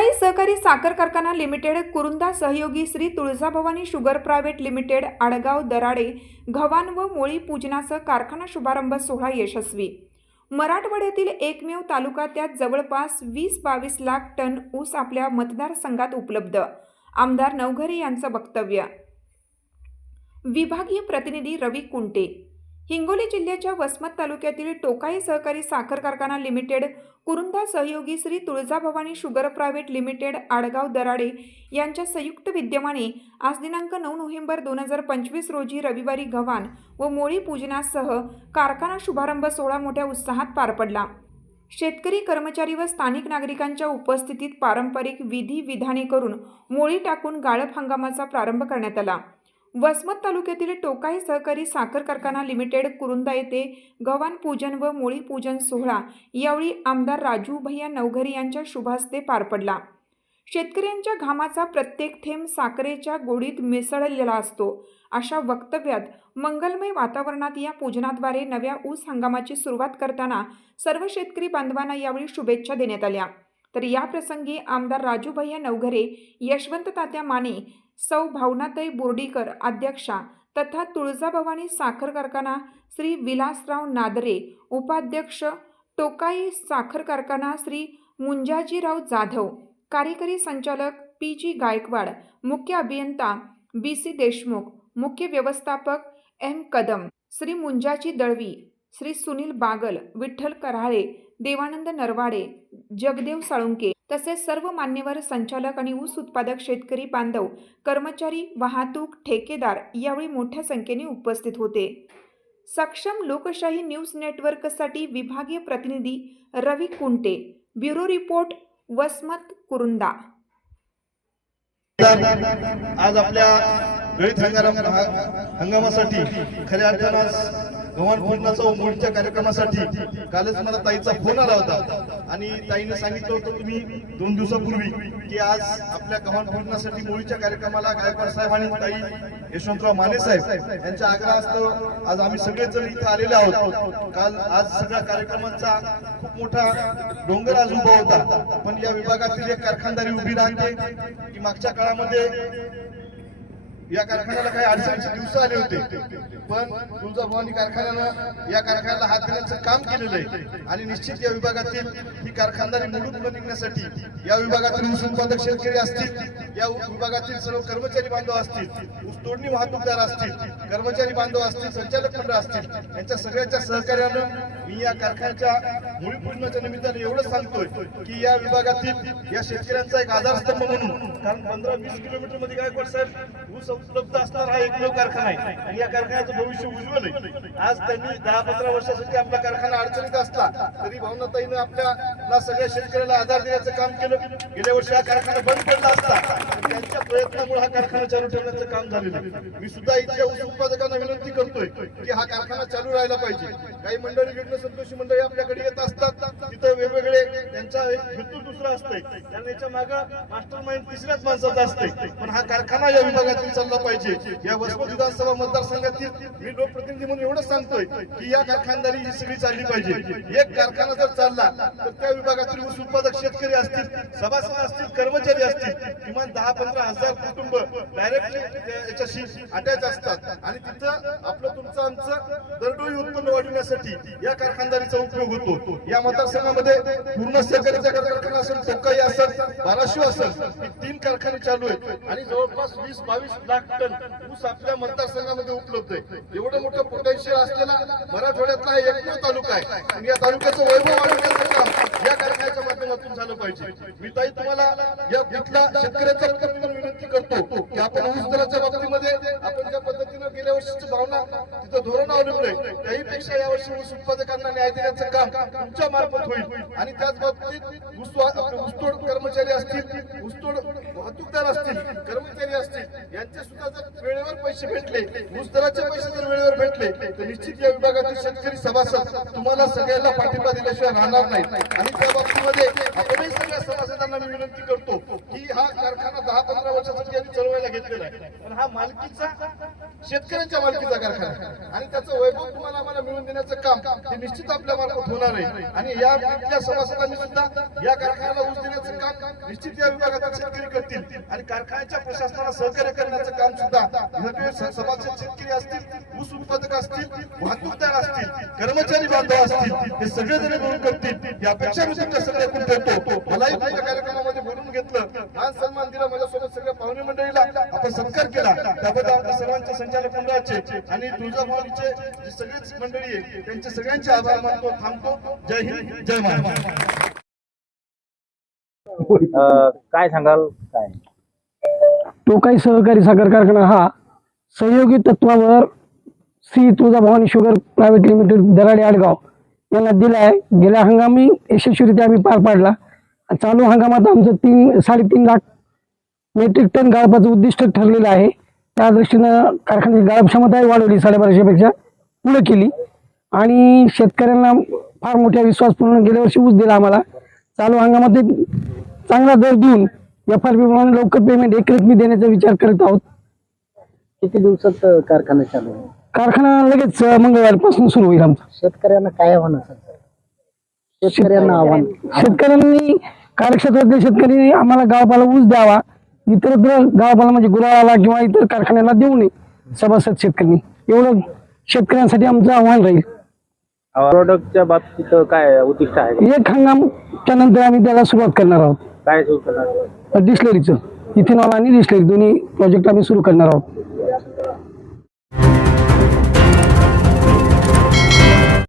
टोकाई सहकारी साखर कारखाना लिमिटेड कुरुंदा सहयोगी Shri Tuljabhavani sugar private limited Adgaon Darade Ghavan व मोळी पूजनासह कारखाना शुभारंभ सोहळा यशस्वी. मराठवाड्यातील एकमेव तालुका त्यात जवळपास वीस बावीस लाख टन ऊस आपल्या मतदारसंघात उपलब्ध. आमदार नवघरे यांचं वक्तव्य. विभागीय प्रतिनिधी रवी कुंटे. हिंगोली जिल्ह्याच्या वसमत तालुक्यातील टोकाई सहकारी साखर कारखाना लिमिटेड कुरुंदा सहयोगी Shri Tuljabhavani sugar private limited Adgaon Darade यांच्या संयुक्त विद्यमाने आज दिनांक नऊ नोव्हेंबर दोन हजार पंचवीस रोजी रविवारी गव्हाण व मोळी पूजनासह कारखाना शुभारंभ सोहळा मोठ्या उत्साहात पार पडला. शेतकरी कर्मचारी व स्थानिक नागरिकांच्या उपस्थितीत पारंपरिक विधी विधाने करून मोळी टाकून गाळप हंगामाचा प्रारंभ करण्यात आला. वसमत तालुक्यातील टोकाई सहकारी साखर कारखाना लिमिटेड कुरुंदा येथे गव्हाण पूजन व मोळी पूजन सोहळा. यावेळी आमदार राजू भैया नवघरे यांच्या शुभास्ते पार पडला. शेतकऱ्यांच्या घामाचा प्रत्येक थेंब साखरेच्या गोडीत मिसळलेला असतो. अशा वक्तव्यात मंगलमय वातावरणात या पूजनाद्वारे नव्या ऊस हंगामाची सुरुवात करताना सर्व शेतकरी बांधवांना यावेळी शुभेच्छा देण्यात आल्या. तर या प्रसंगी आमदार राजू भैया नवघरे यशवंत तात्या माने सौ भावनाताई बोर्डीकर अध्यक्षा तथा तुळजाभवानी साखर कारखाना श्री विलासराव नादरे उपाध्यक्ष टोकाई साखर कारखाना श्री मुंजाजीराव जाधव कार्यकारी संचालक पी जी गायकवाड मुख्य अभियंता बी सी देशमुख मुख्य व्यवस्थापक एम कदम श्री मुंजाजी दळवी श्री सुनील बागल विठ्ठल कराळे देवानंद नरवाडे जगदेव साळुंके तसेच सर्व मान्यवर संचालक आणि ऊस उत्पादक शेतकरी बांधव कर्मचारी वाहतूक ठेकेदार यावेळी मोठ्या संख्येने उपस्थित होते. सक्षम लोकशाही न्यूज नेटवर्कसाठी विभागीय प्रतिनिधी रवी कुंटे ब्युरो रिपोर्ट वसमत कुरुंदा. आज आपल्या हंगामासाठी खऱ्या अर्थानं भवन पूजनाचा व कार्यक्रमासाठी कालच मला ताईचा फोन आला होता. आणि ताईने सांगितलं होतं तुम्ही दोन दिवसापूर्वी की आज आपल्या गव्हाण पूजनासाठी मोळीच्या कार्यक्रमाला गायकवाड साहेब आणि ताई यशवंतराव माने साहेब यांच्या असतो आज आम्ही सगळेच जण इथे आलेले आहोत. काल आज सगळ्या कार्यक्रमांचा खूप मोठा डोंगर आज उभा होता. पण या विभागातील एक कारखानदारी उभी राहते की मागच्या काळामध्ये या कारखान्याला काही अडचणीचे दिवस आले होते. पण तुळजाभवानी कारखान्यानं या कारखान्याला हात देण्याचं काम केलेलं आहे. आणि निश्चित या विभागातील ही कारखानदारी मोडून न निघण्यासाठी या विभागातील ऊस उत्पादक शेतकरी असतील या विभागातील सर्व कर्मचारी बांधव असतील ऊस तोडणी वाहतूकदार असतील कर्मचारी बांधव असतील संचालक मंडळ असतील यांच्या सगळ्यांच्या सहकार्यानं मी या कारखान्याच्या मुळी पूजनाच्या निमित्ताने एवढं सांगतोय की या विभागातील या शेतकऱ्यांचा एक आधारस्तंभ म्हणून कारण पंधरा वीस किलोमीटरमध्ये गायकवाड साहेब ऊस उपलब्ध असणारा हा एकमेव कारखाना आहे. आणि या कारखान्याचं भविष्य उज्ज्वल आहे. आज त्यांनी दहा पंधरा वर्षासाठी आपला कारखाना अडचणीत असला तरी भावनाताईनं आपल्या सगळ्या शेतकऱ्याला आधार देण्याचं काम केलं. गेल्या वर्षी हा कारखाना बंद पडला असता. त्यांच्या प्रयत्नामुळे हा कारखाना चालू ठेवण्याचं काम झालेलं आहे. मी सुद्धा इथल्या ऊस उत्पादकांना विनंती करतोय की हा कारखाना चालू राहायला पाहिजे. काही मंडळी विघ्न संतोषी मंडळी आपल्याकडे येत असतात. तिथं वेगवेगळे त्यांचा हेतू दुसरा असतंय. त्यांना याच्या मागे मास्टर माइंड तिसऱ्याच माणसाचा असतंय. पण हा कारखाना या विभागातून चालला पाहिजे. या वसमत विधानसभा मतदारसंघातील मी लोकप्रतिनिधी म्हणून एवढं सांगतोय की या कारखानदारी ही सगळी चालली पाहिजे. एक कारखाना जर चालला तर त्या विभागातील ऊस उत्पादक शेतकरी असतील सभासद असतील कर्मचारी असतील किमान दहा पंधरा हजार कुटुंब डायरेक्टली याच्याशी अटॅच असतात. आणि तिथं आपलं तुमचं आमचं दरडोई उत्पन्न वाढवण्यासाठी या कारखानदारीचा उपयोग होतो. या मतदारसंघामध्ये पूर्ण सहकार्याचा कारखाना असेल चौकाई असेल बाराशिव असेल तीन कारखाने चालू आहेत. आणि जवळपास वीस बावीस लाख टन ऊस आपल्या मतदारसंघामध्ये उपलब्ध आहे. एवढं मोठं पोटेन्शियल असलेला मराठवाड्यातला हा एकमेव तालुका आहे. आणि या तालुक्याचं वैभव वाढवण्याचं काम या कारखान्याच्या माध्यमातून झालं पाहिजे. मी ताई तुम्हाला या इथला शेतकऱ्याचा करतो की आपण ऊस दराच्या बाबतीमध्ये आपण ज्या पद्धतीनं गेल्या वर्षीची भावना तिथं धोरण अवलंबलंय त्याही त्याहीपेक्षा यावर्षी ऊस उत्पादकांना न्याय देण्याचं काम तुमच्या मार्फत होईल. आणि त्याच बाबतीत ऊसतोड कर्मचारी असतील ऊसतोड वाहतूकदार असतील कर्मचारी असतील यांचे सुद्धा जर वेळेवर पैसे भेटले ऊस दराचे पैसे जर वेळेवर भेटले तर निश्चित या विभागातील शेतकरी सभासद तुम्हाला सगळ्यांना पाठिंबा दिल्याशिवाय राहणार नाही आणि त्या बाबतीमध्ये आपणही सगळ्या सभासदांना मी विनंती करतो की हा वर्षासाठी म्हणजे यांनी चळवायला घेतलेला आहे. पण हा मालकीचा शेतकऱ्यांच्या मालकीचा कारखाना आहे. आणि त्याचं वैभव तुम्हाला आम्हाला मिळवून देण्याचं काम हे निश्चित आपल्या मार्फत होणार आहे. आणि या इथल्या सभासदांनी सुद्धा या कारखान्याला ऊस देण्याचं काम निश्चित या विभागातील शेतकरी करतील. आणि कारखान्याच्या प्रशासनाला सहकार्य करण्याचं काम सुद्धा इथे सभासद शेतकरी असतील ऊस उत्पादक असतील वाहतूकदार असतील कर्मचारी बांधव असतील हे सगळे जण मिळून करतील. या अपेक्षा मी तुमच्या सगळ्याकडून करतो. मलाही तुमच्या बोलून घेतलं. मान सन्मान दिला माझ्यासोबत सगळ्या पाहुणे मंडळीला. आपण सत्कार केला. त्याबद्दल आपल्या सर्वांच्या संचालक मंडळाचे आणि तुळजाभवानीचे जे सगळेच मंडळी आहे त्यांचे सगळ्यांचे आभार मानतो थांबतो. जय हिंद जय महाराष्ट्र. अ, काय सांगाल? काय? टोकाई सहकारी साखर कारखाना हा सहयोगी तत्वावर Shri Tuljabhavani sugar private limited Darade Adgaon यांना दिला आहे गेल्या हंगामी यशस्वीरित्या आम्ही पार पाडला. चालू हंगामात आमचं तीन साडेतीन लाख मेट्रिक टन गाळपाचं उद्दिष्ट ठरलेलं आहे. त्या दृष्टीनं कारखान्याची गाळप क्षमताही वाढवली साडेबाराशेपेक्षा पुढे केली. आणि शेतकऱ्यांना फार मोठ्या विश्वासपूर्ण गेल्या वर्षी ऊस दिला आम्हाला. चालू हंगामात एक चांगला दर देऊन एफ आर पी प्रमाणे लवकर पेमेंट एक रकमी देण्याचा विचार करत आहोत. किती दिवसात कारखाना चालू आहे? कारखाना लगेच मंगळवारपासून सुरू होईल आमचा. शेतकऱ्यांना काय आव्हान असेल? शेतकऱ्यांना आव्हान. शेतकऱ्यांनी कार्यक्षेत्रातील शेतकरी आम्हाला गावपाला ऊस द्यावा इतरत्र गावपाला म्हणजे गुराळाला किंवा इतर कारखान्याला देऊ नये सभासद शेतकऱ्यांनी एवढं शेतकऱ्यांसाठी आमचं आव्हान राहील. प्रोडक्टच्या बाबतीत काय उद्दिष्ट आहे? एक हंगामच्या नंतर आम्ही त्याला सुरुवात करणार आहोत. काय सुरू करणार डिस्लरीचं इथेनॉल आणि डिस्लरी दोन्ही प्रोजेक्ट आम्ही सुरू करणार आहोत.